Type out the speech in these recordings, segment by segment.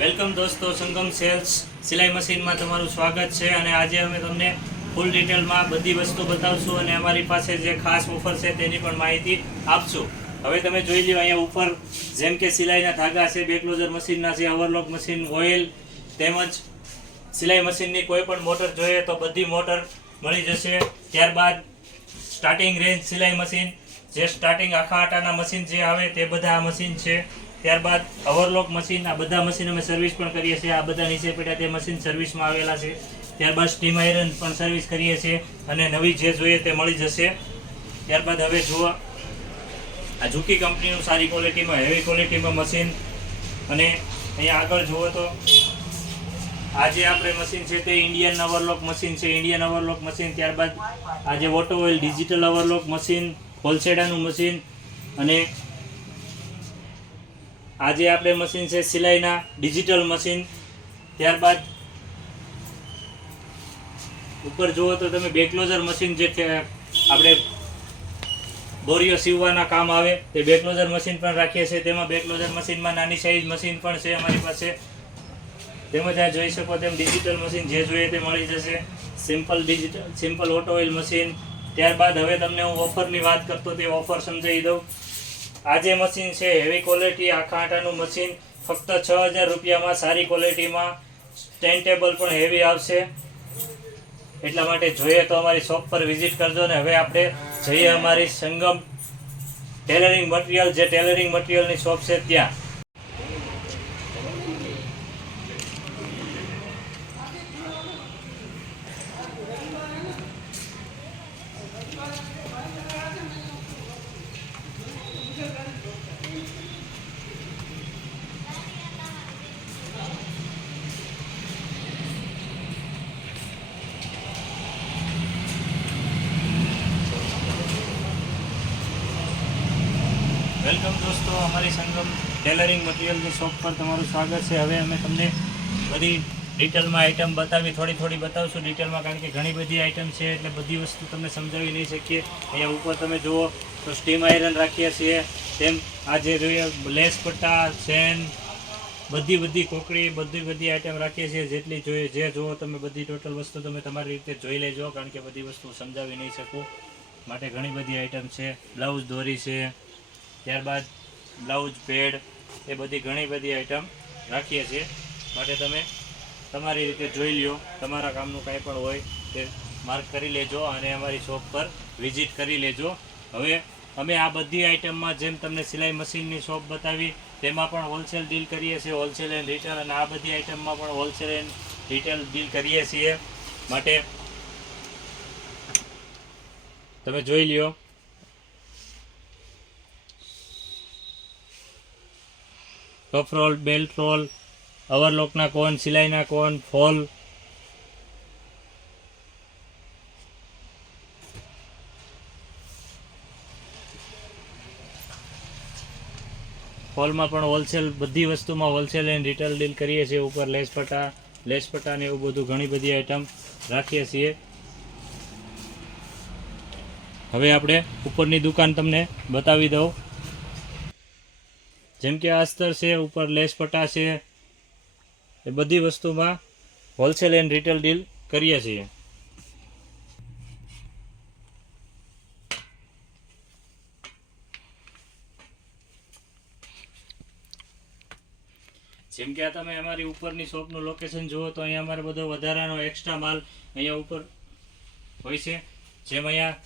Welcome દોસ્તો, સંગમ cells. સિલાઈ મશીનમાં તમારું સ્વાગત છે અને આજે અમે તમને ફૂલ ડિટેલમાં બધી વસ્તુ બતાવશું અને અમારી પાસે જે ખાસ ઓફર છે તેની પણ માહિતી આપશું. હવે તમે જોઈ લો અહીંયા ઉપર, જેમ કે સિલાઈના ધાગા છે બેકલોઝર મશીનના છે ઓવરલોક મશીન ઓઇલ તેમજ સિલાઈ મશીનની કોઈ પણ મોટર જોઈએ તો બધી મોટર મળી જશે. ત્યારબાદ સ્ટાર્ટિંગ રેન્જ સિલાઈ મશીન, જે સ્ટાર્ટિંગ આખા આટાના મશીન જે આવે તે બધા આ મશીન છે. ત્યારબાદ ઓવરલોક મશીન આ બધા મશીન અમે સર્વિસ પણ કરીએ છીએ. આ બધા નીચે પેટા તે મશીન સર્વિસમાં આવેલા છે. ત્યારબાદ સ્ટીમ આયરન પણ સર્વિસ કરીએ છીએ અને નવી જે જોઈએ તે મળી જશે. ત્યારબાદ હવે જુઓ, આ ઝુકી કંપનીનું સારી ક્વોલિટીમાં હેવી ક્વોલિટીમાં મશીન અને અહીંયા આગળ જુઓ તો, આ જે આપણે મશીન છે તે ઇન્ડિયન ઓવરલોક મશીન છે. ઇન્ડિયન ઓવરલોક મશીન ત્યારબાદ આ જે auto oil digital overlock machine હોલસેડાનું machine અને આ જે આપણે મશીન છે સિલાઈના, ડિજિટલ મશીન. ત્યારબાદ ઉપર જુઓ તો તમે બેકલોઝર મશીન જે આપણે બોરીઓ સીવવાના કામ આવે, તે બેકલોઝર મશીન પણ રાખીએ છીએ. તેમાં બેકલોઝર મશીનમાં નાની સાઈઝ મશીન પણ છે અમારી પાસે. તેમજ આ જોઈ શકો તેમ ડિજિટલ મશીન જે જોઈએ તે મળી જશે. Simple digital, simple auto oil machine. ત્યારબાદ હવે તમને હું ઓફરની વાત કરતો તે ઓફર સમજાવી દઉં. આ જે મશીન છે હેવી ક્વોલિટી આખા આટાનું મશીન. ફક્ત છ હજાર રૂપિયામાં સારી ક્વોલિટીમાં સ્ટેન્ડ ટેબલ પણ હેવી આવશે. એટલા માટે જોઈએ તો અમારી શોપ પર વિઝિટ કરજો ને. હવે આપણે જઈએ અમારી સંગમ ટેલરિંગ મટીરિયલ જે ટેલરિંગ મટીરિયલની શોપ છે ત્યાં. વેલકમ દોસ્તો, અમારી સંગમ ટેલરિંગ મટીરિયલની શોપ પર તમારું સ્વાગત છે. હવે અમે તમને બધી ડિટેલમાં આઇટમ બતાવી, થોડી થોડી બતાવશું ડિટેલમાં, કારણ કે ઘણી બધી આઇટમ છે એટલે બધી વસ્તુ તમને સમજાવી નહીં શકીએ. અહીંયા ઉપર તમે જુઓ, તો સ્ટીમ આયરન રાખીએ છીએ, તેમ આ જે જોઈએ, લેસ પટ્ટા, ચેન, બધી બધી કોકડી, બધી બધી આઇટમ રાખીએ છીએ. જેટલી જોઈએ, જે જુઓ, તમે બધી ટોટલ વસ્તુ તમે તમારી રીતે જોઈ લેજો, કારણ કે બધી વસ્તુ સમજાવી નહીં શકું. માટે ઘણી બધી આઇટમ છે, બ્લાઉઝ દોરી છે ત્યારબાદ બ્લાઉઝ પેડ એ બધી ઘણી બધી આઈટમ રાખીએ છીએ. માટે તમે તમારી રીતે જોઈ લ્યો. તમારા કામનું કાંઈ પણ હોય તે માર્ક કરી લેજો અને અમારી શોપ પર વિઝિટ કરી લેજો. હવે અમે આ બધી આઈટમમાં જેમ તમને સિલાઈ મશીનની શોપ બતાવી, તેમાં પણ હોલસેલ ડીલ કરીએ છીએ. હોલસેલ એન્ડ રિટેલ અને આ બધી આઈટમમાં પણ હોલસેલ એન્ડ રિટેલ ડીલ કરીએ છીએ. માટે તમે જોઈ લ્યો. કફ રોલ બેલ્ટ રોલ અવરલોકના કોન સિલાઈના કોન ફોલ ફોલમાં પણ હોલસેલ બધી વસ્તુમાં હોલસેલ એન્ડ રિટેલ ડીલ કરીએ છીએ ઉપર લેસપટા લેસપટા ને એવું બધું ઘણી બધી આઈટમ રાખીએ છીએ. હવે આપણે ઉપરની દુકાન તમને બતાવી દઉં. જેમ કે અસ્તર છે, ઉપર લેસ છે, એ બધી વસ્તુમાં હોલસેલ એન્ડ રિટેલ ડીલ કરીએ છીએ. જેમ કે આ તમે અમારી ઉપરની શોપનું લોકેશન જુઓ, તો અહીંયા અમારે બધો વધારાનો એક્સ્ટ્રા માલ અહીંયા ઉપર હોય છે. જેમ અહીંયા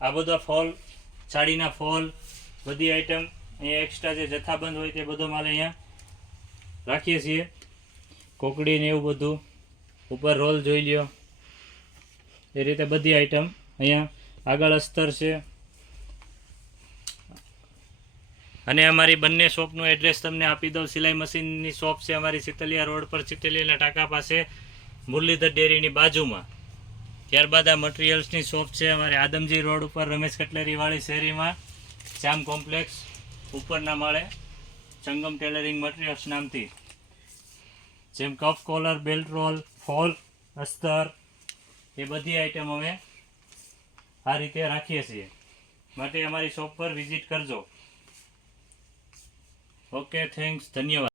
આ બધા ફોલ, સાડીના ફોલ, બધી આઈટમ અહીંયા એક્સ્ટ્રા જે જથ્થાબંધ હોય તે બધો માલ અહીંયા રાખીએ છીએ. કોકડી ને એવું બધું. ઉપર રોલ જોઈ લ્યો. એ રીતે બધી આઈટમ અહીંયા આગળ અસ્તર છે. અને અમારી બંને શોપનું એડ્રેસ તમને આપી દઉં. સિલાઈ મશીનની શોપ છે અમારી ચિતલિયા રોડ પર ચિતલિયાના ટાંકા પાસે, મુરલીધર ડેરીની બાજુમાં. ત્યારબાદ આ મટીરિયલ્સની શોપ છે અમારે આદમજી રોડ ઉપર, રમેશ કટલેરીવાળી શેરીમાં, શ્યામ કોમ્પ્લેક્સ ઉપરના માળે. સંગમ ટેલરિંગ મટીરિયલ્સ નામથી. જેમ cuff collar belt roll fall અસ્તર, એ બધી આઈટમ અમે આ રીતે રાખીએ છીએ. માટે અમારી શોપ પર વિઝિટ કરજો. ઓકે થેન્ક્સ ધન્યવાદ.